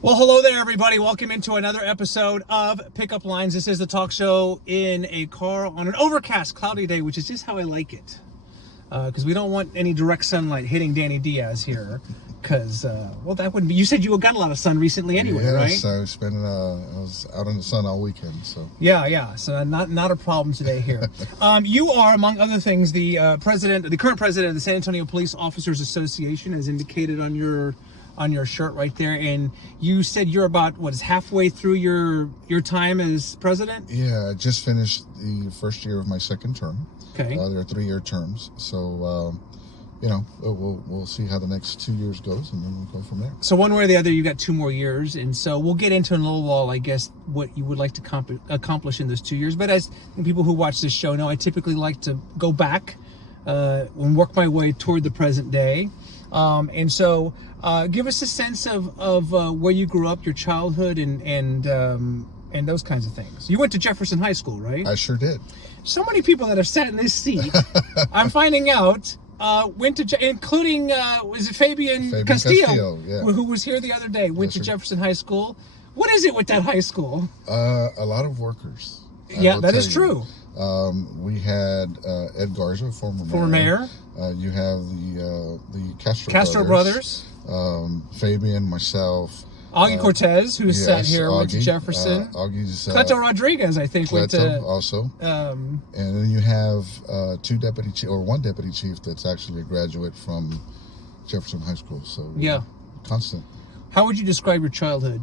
Well, hello there, everybody. Welcome into another episode of Pickup Lines. This is the talk show in a car on an overcast, cloudy day, which is just how I like it. Because we don't want any direct sunlight hitting Danny Diaz here. Because, well, that wouldn't be... You said you got a lot of sun recently anyway, right? Yes, I was out in the sun all weekend, so... Yeah. So not a problem today here. You are, among other things, the current president of the San Antonio Police Officers Association, as indicated on your shirt right there, and you said you're about halfway through your time as president? Yeah, I just finished the first year of my second term. Okay. They're 3-year terms, so we'll see how the next 2 years goes, and then we'll go from there. So one way or the other, you got 2 more years, and so we'll get into in a little while, I guess, what you would like to accomplish in those 2 years. But as people who watch this show know, I typically like to go back and work my way toward the present day. And so give us a sense of where you grew up, your childhood, and those kinds of things. You went to Jefferson High School, right? I sure did. So many people that have sat in this seat, I'm finding out, went to, including, was it Fabian Castillo, yeah. who was here the other day, went to Jefferson High School. What is it with that high school? A lot of workers. Yeah, that is true. We had Ed Garza, former mayor. You have the Castro brothers. Fabian, myself. Augie Cortez, who sat here, went to Jefferson. Augie's Cleto Rodriguez, I think, went to... also. And then you have one deputy chief that's actually a graduate from Jefferson High School. So yeah, constant. How would you describe your childhood?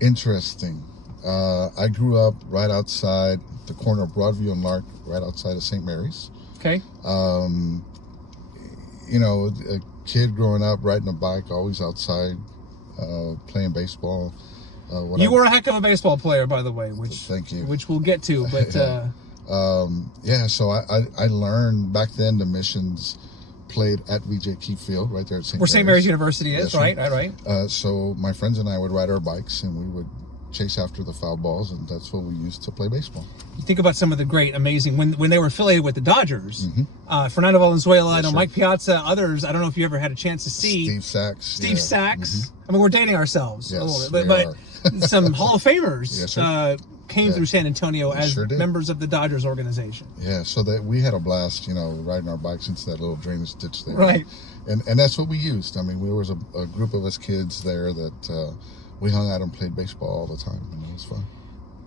Interesting. I grew up right outside the corner of Broadview and Lark, right outside of St. Mary's. Okay. A kid growing up, riding a bike, always outside, playing baseball. You were a heck of a baseball player, by the way, thank you. Which we'll get to, but so I learned back then the Missions played at VJ Key Field right there at St. Mary's. Where St. Mary's University is, right? So my friends and I would ride our bikes, and we would chase after the foul balls, and that's what we used to play baseball. You think about some of the great, amazing, when they were affiliated with the Dodgers, Fernando Valenzuela, I know Mike Piazza, others. I don't know if you ever had a chance to see Steve Sachs. Steve Sachs. I mean, we're dating ourselves a little bit, but some Hall of Famers came through San Antonio as members of the Dodgers organization. Yeah, so that we had a blast, riding our bikes into that little drainage ditch there. Right. And that's what we used. I mean, there was a group of us kids there that we hung out and played baseball all the time, and it was fun.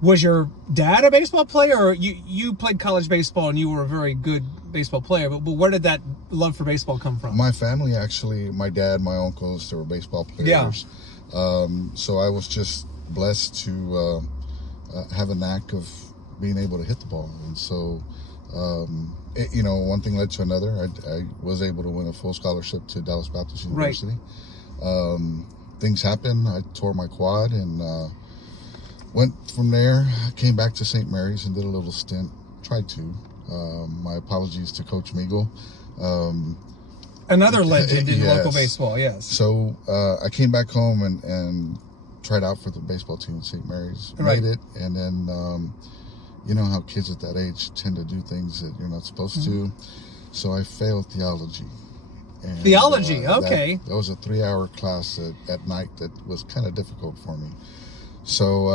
Was your dad a baseball player, or you played college baseball and you were a very good baseball player, but where did that love for baseball come from? My family, actually, my dad, my uncles, they were baseball players. Yeah. So I was just blessed to have a knack of being able to hit the ball. And so, one thing led to another. I was able to win a full scholarship to Dallas Baptist University. Right. Things happened. I tore my quad and went from there. Came back to St. Mary's and did a little stint. Tried to. My apologies to Coach Meagle. Another legend in local baseball, yes. So I came back home and tried out for the baseball team at St. Mary's. Made it, and then you know how kids at that age tend to do things that you're not supposed to. So I failed theology. And, theology, okay. That was a 3-hour class at night that was kind of difficult for me. So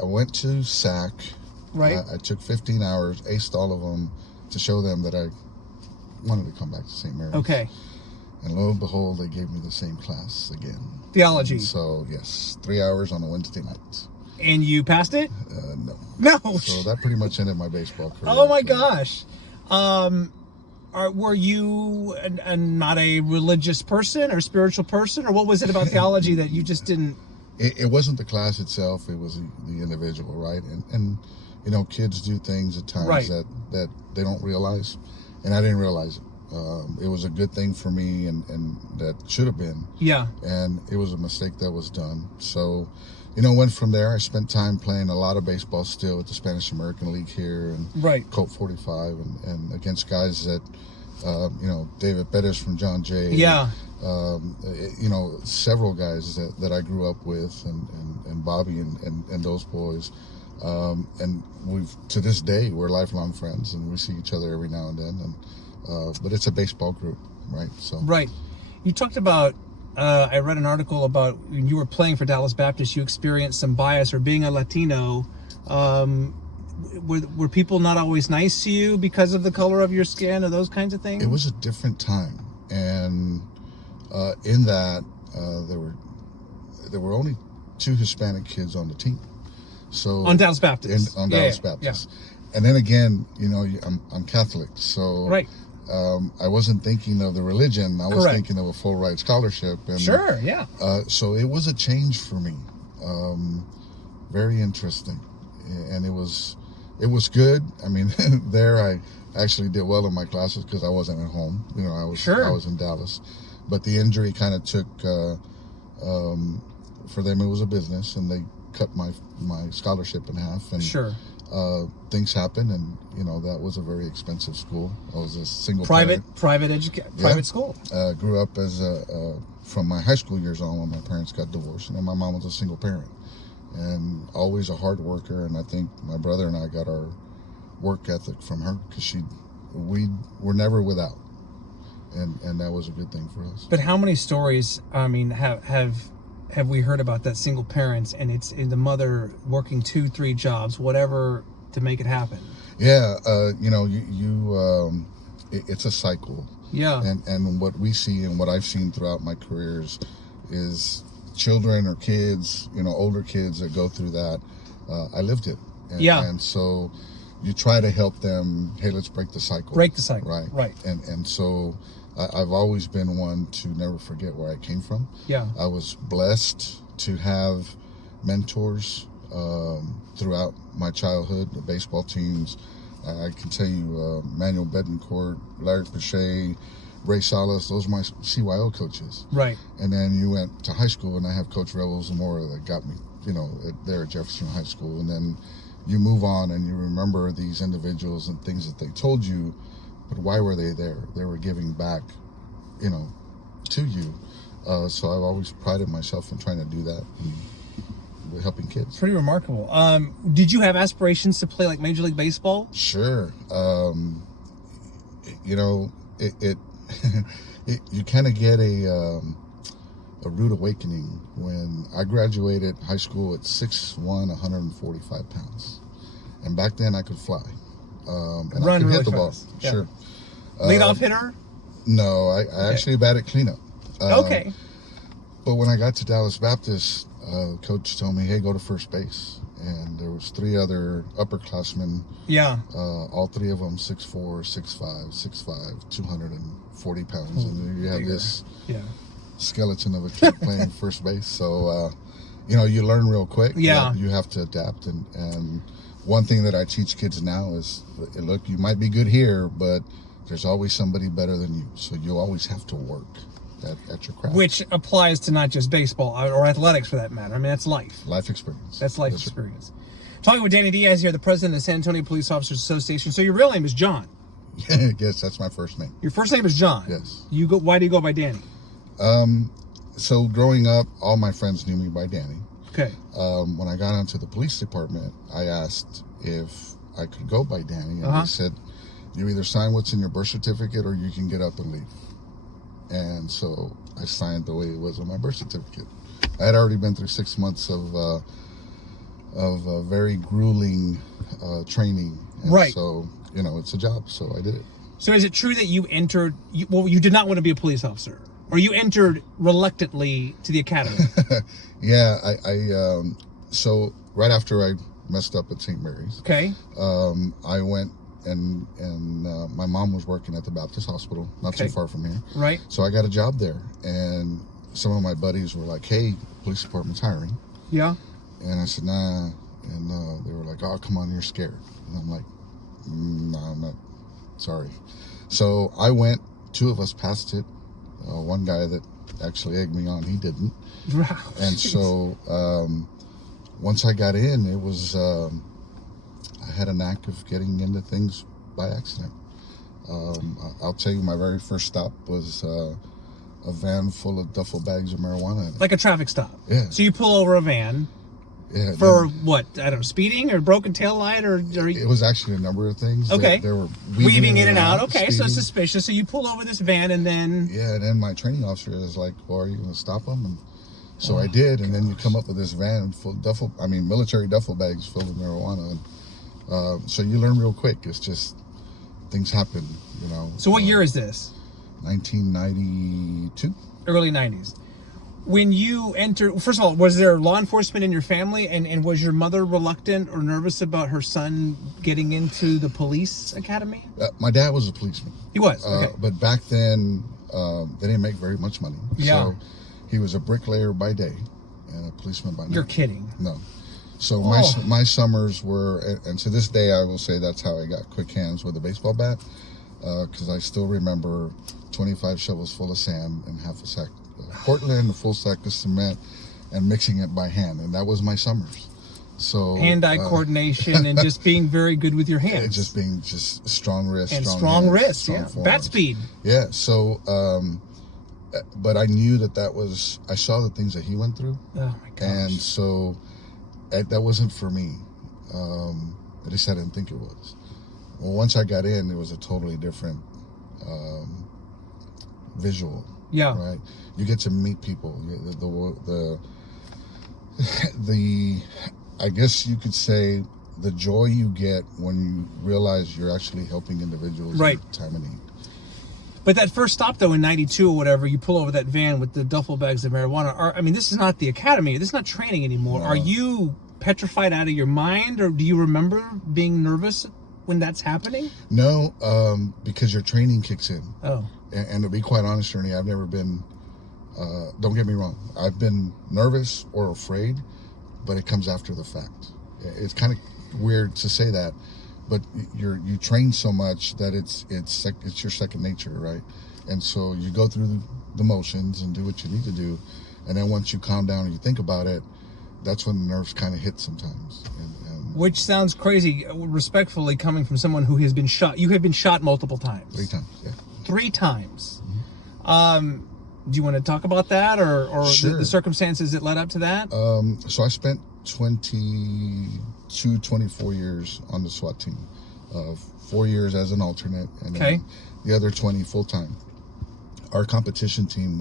I went to SAC. Right. I took 15 hours, aced all of them to show them that I wanted to come back to St. Mary's. Okay. And lo and behold, they gave me the same class again. Theology. And so, yes, 3 hours on a Wednesday night. And you passed it? No. No. So that pretty much ended my baseball career. Oh my gosh. Were you not a religious person or spiritual person, or what was it about theology that you just didn't? It wasn't the class itself; it was the individual, right? And kids do things at times that they don't realize, and I didn't realize it. It was a good thing for me, and that should have been. Yeah. And it was a mistake that was done. So, went from there. I spent time playing a lot of baseball still at the Spanish American League here, and Colt 45, and against guys that, David Perez from John Jay. Yeah. Several guys that I grew up with, and Bobby and those boys. And to this day, we're lifelong friends, and we see each other every now and then. But it's a baseball group, right? So. Right. You talked about I read an article about when you were playing for Dallas Baptist, you experienced some bias, or being a Latino. Were people not always nice to you because of the color of your skin or those kinds of things? It was a different time, and in that there were only 2 Hispanic kids on the team. So on Dallas Baptist. On Dallas Baptist. Yeah. And then again, I'm Catholic, so right. I wasn't thinking of the religion. I was thinking of a full ride scholarship. And, sure, yeah. So it was a change for me. Very interesting, and it was good. I mean, there I actually did well in my classes because I wasn't at home. I was in Dallas, but the injury kind of took. For them, it was a business, and they cut my scholarship in half. And sure. Things happened, and that was a very expensive school. I was a single private school. Grew up as from my high school years on when my parents got divorced, and then my mom was a single parent, and always a hard worker. And I think my brother and I got our work ethic from her because we were never without, and that was a good thing for us. But how many stories? I mean, have we heard about that single parents and it's in the mother working 2-3 jobs, whatever, to make it happen? Yeah, it's a cycle. Yeah. And what we see and what I've seen throughout my careers is children or kids, older kids that go through that. I lived it. And so you try to help them. Hey, let's break the cycle. Break the cycle. Right. And so I've always been one to never forget where I came from. Yeah. I was blessed to have mentors throughout my childhood, the baseball teams. I can tell you Manuel Betancourt, Larry Pache, Ray Salas, those are my CYO coaches. Right. And then you went to high school, and I have Coach Rebel Zamora that got me, there at Jefferson High School. And then you move on and you remember these individuals and things that they told you. But why were they there? They were giving back, to you. So I've always prided myself in trying to do that with helping kids. Pretty remarkable. Did you have aspirations to play like Major League Baseball? Sure. You kind of get a rude awakening when I graduated high school at 6'1", 145 pounds. And back then I could fly. And run I could really hit the fast. ball. Yeah. Sure. Leadoff hitter? No, I actually batted cleanup. Okay. But when I got to Dallas Baptist, coach told me, hey, go to first base. And there was 3 other upperclassmen. Yeah. All 3 of them 6'4", 6'5", 6'5", 240 pounds. And you have this skeleton of a kid playing first base. So, you learn real quick. Yeah. You have to adapt. And one thing that I teach kids now is, look, you might be good here, but there's always somebody better than you. So you always have to work at your craft. Which applies to not just baseball or athletics for that matter. I mean, that's life. Life experience. That's life experience. Talking with Danny Diaz here, the president of the San Antonio Police Officers Association. So your real name is John? Yes, that's my first name. Your first name is John? Yes. Why do you go by Danny? So growing up, all my friends knew me by Danny. Okay. When I got into the police department, I asked if I could go by Danny, and they said, you either sign what's in your birth certificate or you can get up and leave. And so I signed the way it was on my birth certificate. I had already been through 6 months of very grueling training. And right. So, it's a job, so I did it. So is it true that you entered, you did not want to be a police officer? Or you entered reluctantly to the academy? Yeah, so right after I messed up at St. Mary's, okay, I went and my mom was working at the Baptist Hospital, not too far from here. Right. So I got a job there, and some of my buddies were like, hey, police department's hiring. Yeah. And I said, nah. And they were like, oh, come on, you're scared. And I'm like, no, I'm not. Sorry. So I went, 2 of us passed it. One guy that actually egged me on, he didn't. Wow. And so once I got in, it was, I had a knack of getting into things by accident. I'll tell you, my very first stop was a van full of duffel bags of marijuana in it. Like a traffic stop? Yeah. So you pull over a van, Yeah. For what? I don't know, speeding or broken tail light or It was actually a number of things. Okay. They were weaving in and out. Okay, so speeding. it's suspicious. So you pull over this van and then... Yeah, and then my training officer is like, well, are you going to stop them? And so I did, and then you come up with this van full of military duffel bags filled with marijuana. And, so you learn real quick. It's just, things happen, you know. So what year is this? 1992. Early 90s. When you enter, first of all, was there law enforcement in your family, and was your mother reluctant or nervous about her son getting into the police academy? My dad was a policeman. He was, okay. But back then, they didn't make very much money. Yeah. So he was a bricklayer by day and a policeman by night. You're kidding. No. So my summers were, and to this day, I will say that's how I got quick hands with a baseball bat, because I still remember 25 shovels full of sand and half a sack Portland, a full sack of cement, and mixing it by hand, and that was my summers. So hand-eye coordination and just being very good with your hands. Just being strong wrist, and strong hands, wrist, strong yeah. forearms. Bat speed. Yeah. So, but I knew that was. I saw the things that he went through. Oh my gosh. And so that wasn't for me. At least I didn't think it was. Well, once I got in, it was a totally different visual. Yeah. Right. You get to meet people. The I guess you could say the joy you get when you realize you're actually helping individuals right. at time of need. But that first stop, though, in 92 or whatever, you pull over that van with the duffel bags of marijuana. This is not the academy. This is not training anymore. No. Are you petrified out of your mind, or do you remember being nervous when that's happening? No, because your training kicks in. Oh. And to be quite honest, Ernie, I've never been, don't get me wrong, I've been nervous or afraid, but it comes after the fact. It's kind of weird to say that, but you train so much that it's your second nature, right? And so you go through the motions and do what you need to do, and then once you calm down and you think about it, that's when the nerves kind of hit sometimes. Which sounds crazy, respectfully, coming from someone who has been shot. You have been shot multiple times. 3 times, yeah. 3 times. Mm-hmm. Do you want to talk about that, or sure. the circumstances that led up to that? So I spent 24 years on the SWAT team. 4 years as an alternate, and then the other 20 full-time. Our competition team,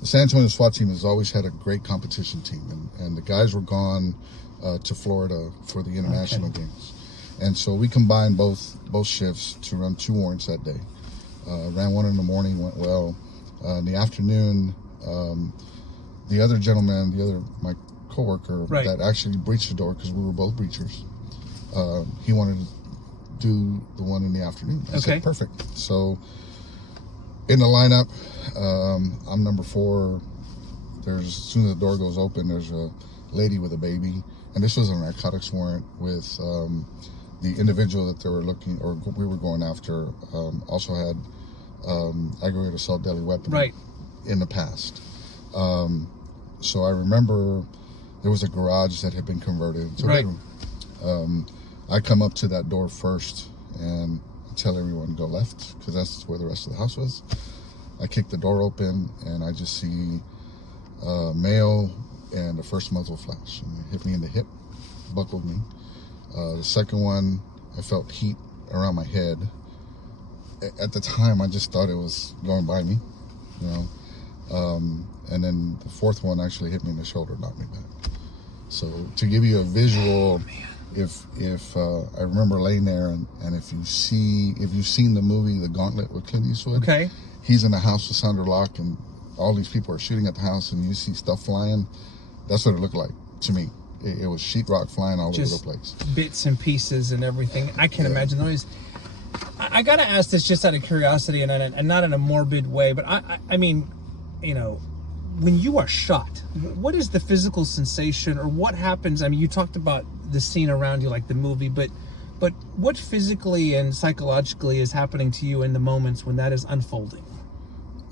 the San Antonio SWAT team has always had a great competition team, and the guys were gone to Florida for the international games. And so we combined both shifts to run 2 warrants that day. Ran one in the morning, went well. In the afternoon, the other gentleman, my coworker that actually breached the door, because we were both breachers, he wanted to do the one in the afternoon. I said, perfect. So in the lineup, I'm number 4. As soon as the door goes open, there's a lady with a baby, and this was a narcotics warrant with the individual that they were looking, or we were going after, also had aggravated assault deadly weapon in the past. So I remember there was a garage that had been converted into a bedroom. I come up to that door first and tell everyone to go left, because that's where the rest of the house was. I kick the door open and I just see male, and the first muzzle flash, and it hit me in the hip, buckled me. The second one, I felt heat around my head. At the time, I just thought it was going by me, you know. And then the fourth one actually hit me in the shoulder, knocked me back. So to give you a visual, if I remember laying there, and if you've seen the movie The Gauntlet with Clint Eastwood, he's in the house with Sandra Locke, and all these people are shooting at the house, and you see stuff flying. That's what it looked like to me. It was sheetrock flying all over the place. Bits and pieces and everything. I can't imagine the noise. I gotta ask this just out of curiosity, and not in a morbid way, but I mean, you know, when you are shot, what is the physical sensation, or what happens? I mean, you talked about the scene around you, like the movie, but what physically and psychologically is happening to you in the moments when that is unfolding?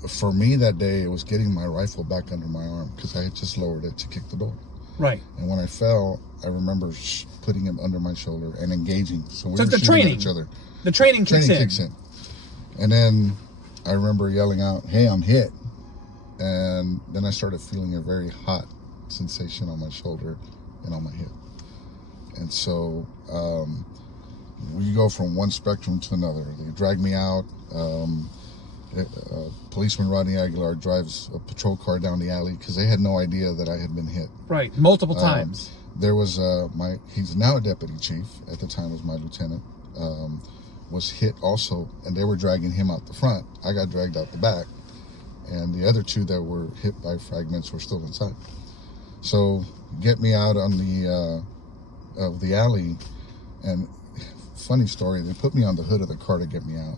For me that day, it was getting my rifle back under my arm, because I had just lowered it to kick the door. Right. And when I fell, I remember putting him under my shoulder and engaging. So we were the shooting training. at each other. The training kicks in. And then I remember yelling out, "Hey, I'm hit." And then I started feeling a very hot sensation on my shoulder and on my hip. And so we go from one spectrum to another. They drag me out. Policeman Rodney Aguilar drives a patrol car down the alley because they had no idea that I had been hit. Right, multiple times. There was he's now a deputy chief, at the time was my lieutenant, was hit also, and they were dragging him out the front. I got dragged out the back, and the other two that were hit by fragments were still inside. So get me out on the of the alley, and funny story, they put me on the hood of the car to get me out.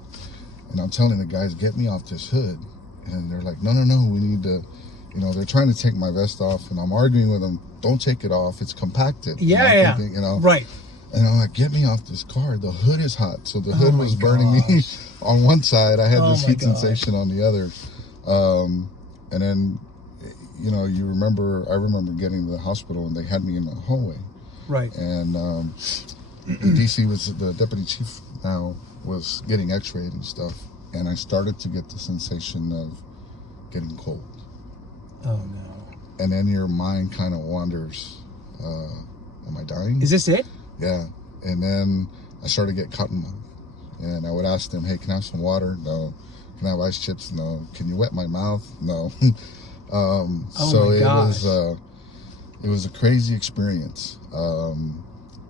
And I'm telling the guys, get me off this hood. And they're like, no, we need to, they're trying to take my vest off. And I'm arguing with them, don't take it off. It's compacted. Yeah. Thinking, Right. And I'm like, get me off this car. The hood is hot. So the hood was burning me on one side. I had this heat sensation on the other. And then, I remember getting to the hospital and they had me in the hallway. Right. And DC was the deputy chief now, was getting x-rayed and stuff, and I started to get the sensation of getting cold. Oh no. And then your mind kind of wanders, am I dying? Is this it? Yeah. And then I started to get cotton mouth, and I would ask them, hey, can I have some water? No. Can I have ice chips? No. Can you wet my mouth? No. So it was a crazy experience.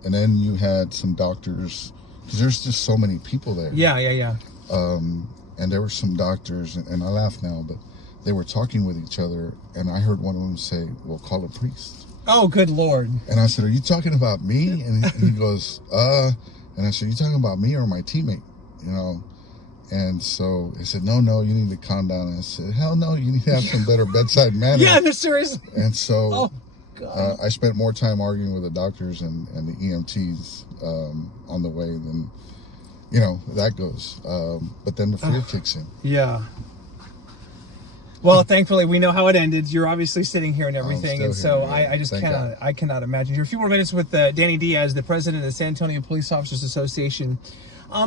And then you had some doctors, because there's just so many people there. Yeah. And there were some doctors, and I laugh now, but they were talking with each other, and I heard one of them say, well, call a priest. Oh, good Lord. And I said, are you talking about me? And he goes, and I said, you talking about me or my teammate? And so he said, no, you need to calm down. And I said, hell no, you need to have some better bedside manner. Yeah, no, seriously. And so... Oh. I spent more time arguing with the doctors and the EMTs on the way than, that goes. But then the fear kicks in. Yeah. Well, thankfully, we know how it ended. You're obviously sitting here and everything. And so I just cannot imagine. Here, a few more minutes with Danny Diaz, the president of the San Antonio Police Officers Association.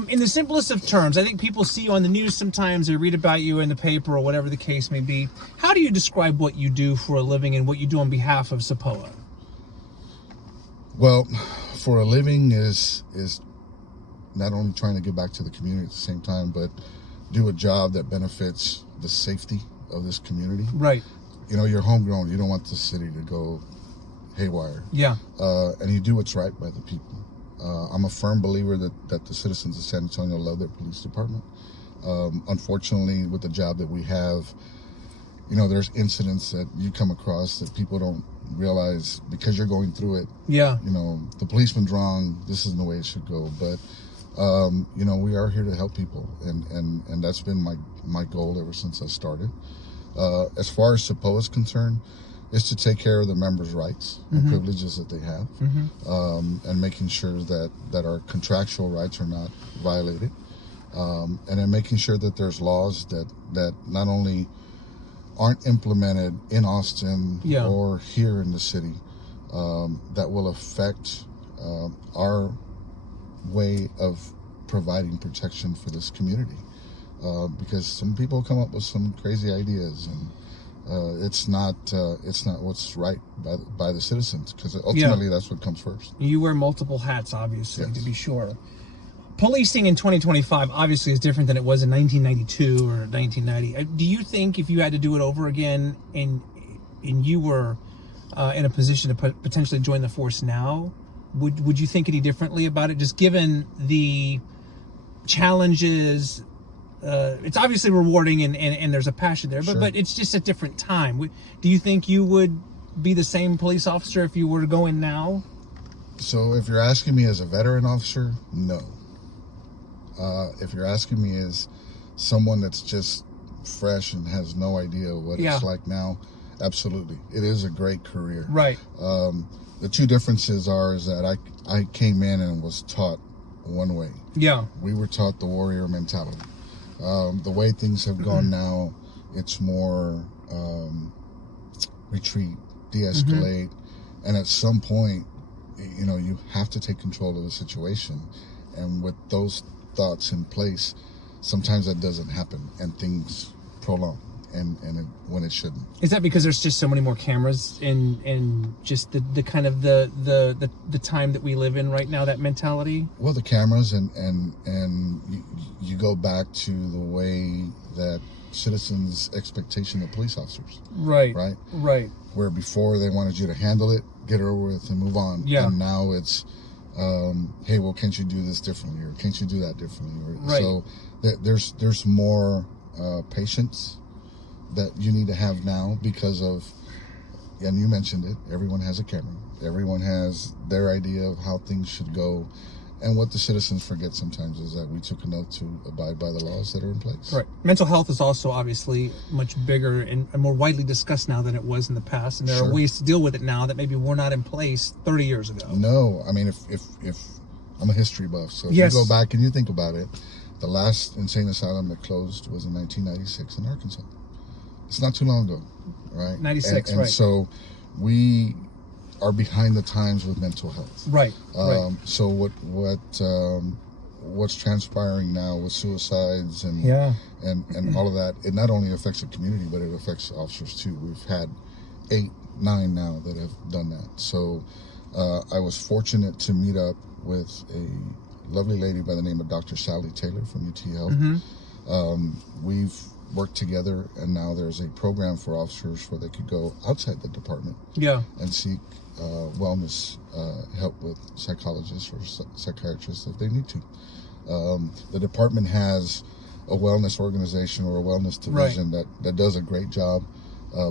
In the simplest of terms, I think people see you on the news sometimes, or read about you in the paper or whatever the case may be. How do you describe what you do for a living and what you do on behalf of SAPOA? Well, for a living is not only trying to give back to the community at the same time, but do a job that benefits the safety of this community. Right. You're homegrown. You don't want the city to go haywire. Yeah. And you do what's right by the people. I'm a firm believer that the citizens of San Antonio love their police department. Unfortunately, with the job that we have, there's incidents that you come across that people don't realize because you're going through it. Yeah. The policeman's wrong. This isn't the way it should go. But, we are here to help people. And that's been my goal ever since I started. As far as SAPOA is concerned, is to take care of the members' rights and privileges that they have, and making sure that our contractual rights are not violated, and then making sure that there's laws that not only aren't implemented in Austin or here in the city, that will affect our way of providing protection for this community, because some people come up with some crazy ideas, and it's not what's right by the citizens, because ultimately that's what comes first. You wear multiple hats, obviously, to be sure. Policing in 2025 obviously is different than it was in 1992 or 1990. Do you think if you had to do it over again and you were in a position to potentially join the force now, would you think any differently about it, just given the challenges? It's obviously rewarding and there's a passion there, but it's just a different time. Do you think you would be the same police officer if you were to go in now? So if you're asking me as a veteran officer, no. If you're asking me as someone that's just fresh and has no idea what it's like now, absolutely. It is a great career. Right. The two differences is that I came in and was taught one way. Yeah. We were taught the warrior mentality. The way things have gone now, it's more retreat, de-escalate, and at some point, you have to take control of the situation. And with those thoughts in place, sometimes that doesn't happen and things prolong. when it shouldn't. Is that because there's just so many more cameras and just the kind of the time that we live in right now, that mentality? Well, the cameras and you go back to the way that citizens' expectation of police officers. Right. Where before they wanted you to handle it, get it over with, and move on. Yeah. And now it's, hey, well, can't you do this differently, or can't you do that differently? Right. So there's more patience that you need to have now because of, and you mentioned it, everyone has a camera. Everyone has their idea of how things should go. And what the citizens forget sometimes is that we took an oath to abide by the laws that are in place. Right. Mental health is also obviously much bigger and more widely discussed now than it was in the past. And there are ways to deal with it now that maybe were not in place 30 years ago. No, I mean, if I'm a history buff, so if Yes. you go back and you think about it, the last insane asylum that closed was in 1996 in Arkansas. It's not too long ago, right? 96, and right. So we are behind the times with mental health. Right. So what's transpiring now with suicides and all of that, it not only affects the community, but it affects officers too. We've had 8, 9 now that have done that. So I was fortunate to meet up with a lovely lady by the name of Dr. Sally Taylor from UT Health. We've worked together, and now there's a program for officers where they could go outside the department and seek wellness help with psychologists or psychiatrists if they need to. The department has a wellness organization or a wellness division that does a great job,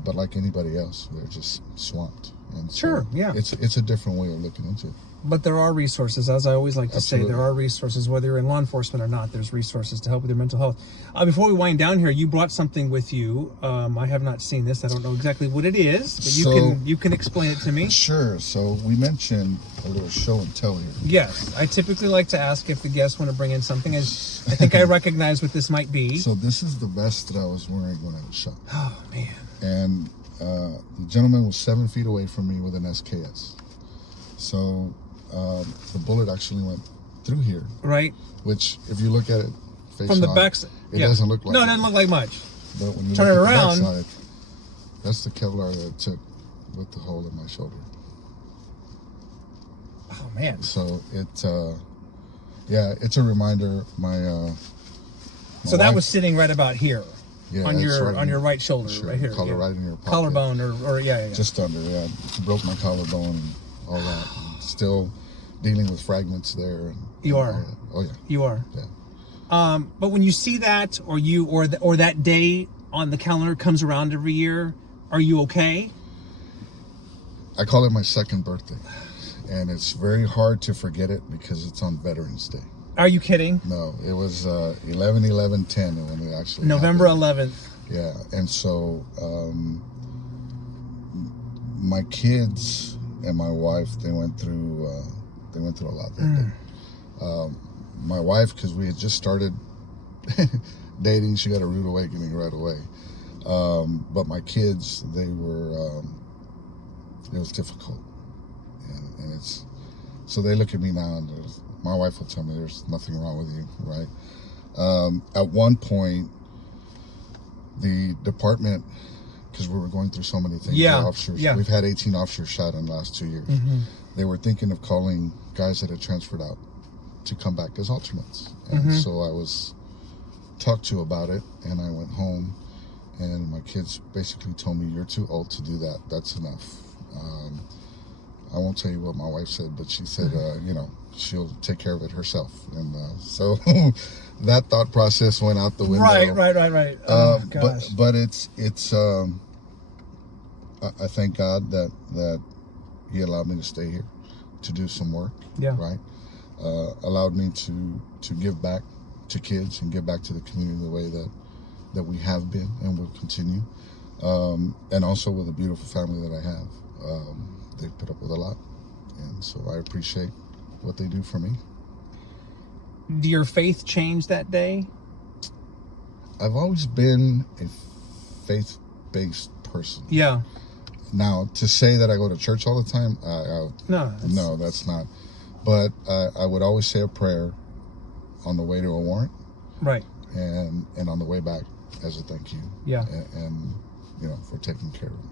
but like anybody else, they're just swamped. And so it's a different way of looking into it. But there are resources, as I always like to Absolutely. say, there are resources, whether you're in law enforcement or not, there's resources to help with your mental health. Before we wind down here, you brought something with you. I have not seen this. I don't know exactly what it is, but you can explain it to me. Sure. So we mentioned a little show and tell here. Yes. I typically like to ask if the guests want to bring in something. As I think I recognize what this might be. So this is the vest that I was wearing when I was shot. Oh, man. And the gentleman was 7 feet away from me with an SKS. So the bullet actually went through here. Right. Which, if you look at it face from the on, back, it doesn't look like it doesn't look like much. But when you turn look it at around, the back side, that's the Kevlar that I took with the hole in my shoulder. Oh man. So it's a reminder. So that was sitting right about here. Yeah, on your right shoulder, right here. Collar right in your pocket. Collarbone or Just under, broke my collarbone and all that. And still dealing with fragments there. You are. Oh yeah. You are. Yeah. But when you see that, or that day on the calendar comes around every year, are you okay? I call it my second birthday, and it's very hard to forget it because it's on Veterans Day. Are you kidding? No, it was 11/11/10 when it actually November happened. 11th. Yeah, and so my kids and my wife, they went through a lot that day. My wife, because we had just started dating, she got a rude awakening right away. But my kids, it was difficult, and it's so they look at me now, and my wife will tell me there's nothing wrong with you, right? At one point, the department, because we were going through so many things, the officers, we've had 18 officers shot in the last 2 years. They were thinking of calling guys that had transferred out to come back as alternates. And so I was talked to about it, and I went home, and my kids basically told me, you're too old to do that. That's enough. I won't tell you what my wife said, but she said, she'll take care of it herself. And so that thought process went out the window. Right. Oh, gosh. But it's I thank God that he allowed me to stay here to do some work. Yeah. Right. Allowed me to give back to kids and give back to the community the way that we have been and will continue. And also with a beautiful family that I have. They've put up with a lot. And so I appreciate what they do for me. Did your faith change that day? I've always been a faith-based person. Yeah. Now, to say that I go to church all the time, No, that's not. But I would always say a prayer on the way to a warrant. Right. And on the way back as a thank you. Yeah. And you know, for taking care of them.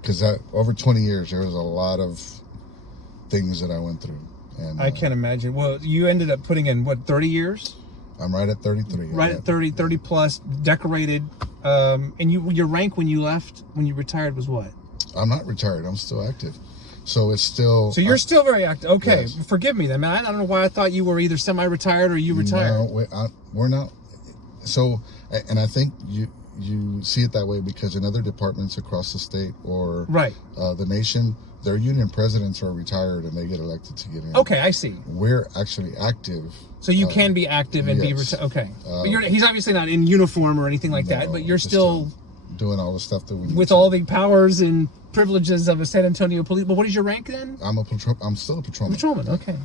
Because over 20 years, there was a lot of things that I went through. And I can't imagine. Well, you ended up putting in, what, 30 years? I'm right at 33. Right at 30 plus, decorated. And your rank when you retired was what? I'm not retired. I'm still active. So it's still... So you're still very active. Okay, yes. Forgive me then, man. I don't know why I thought you were either semi-retired or you retired. No, we're not. So, and I think you see it that way because in other departments across the state or the nation, their union presidents are retired and they get elected to get in. Okay, I see. We're actually active. So you can be active and be retired. Okay. But he's obviously not in uniform or anything like that, but you're still doing all the stuff that we need with all the powers and privileges of a San Antonio police. But what is your rank then? I'm still a patrolman. Patrolman. Okay.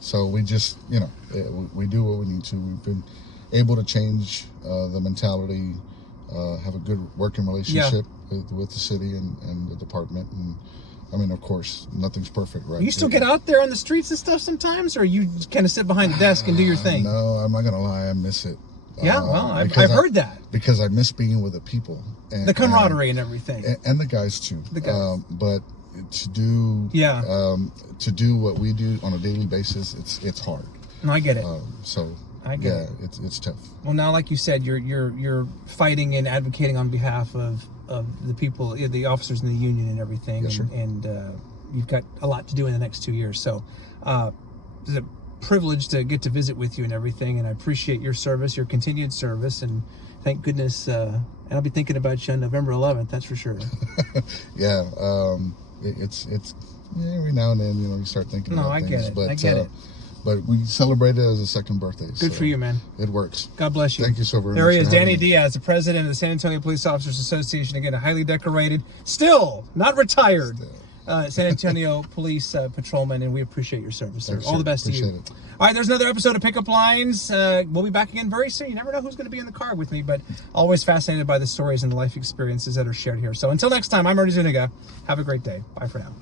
So we just, you know, we do what we need to. We've been able to change the mentality, have a good working relationship with the city and the department. And I mean, of course, nothing's perfect, right? You still get out there on the streets and stuff sometimes, or you kind of sit behind the desk and do your thing? No, I'm not gonna lie, I miss it. Yeah, well, I've heard that. Because I miss being with the people. And, the camaraderie and everything. And the guys too. The guys. But to do what we do on a daily basis, it's hard. No, I get it. I get it. It's tough. Well, now, like you said, you're fighting and advocating on behalf of the people, the officers in the union and everything. Yes, sir. And you've got a lot to do in the next 2 years. So it's a privilege to get to visit with you and everything. And I appreciate your service, your continued service. And thank goodness, and I'll be thinking about you on November 11th, that's for sure. Yeah. It's every now and then, you know, you start thinking about things. I get it. But we celebrated it as a second birthday. Good for you, man. It works. God bless you. Thank you so very much. There he is, Danny Diaz, the president of the San Antonio Police Officers Association. Again, a highly decorated, still not retired, San Antonio Police patrolman, and we appreciate your service, sir. All the best to you. All right, there's another episode of Pickup Lines. We'll be back again very soon. You never know who's going to be in the car with me, but always fascinated by the stories and the life experiences that are shared here. So until next time, I'm Ernie Zuniga. Have a great day. Bye for now.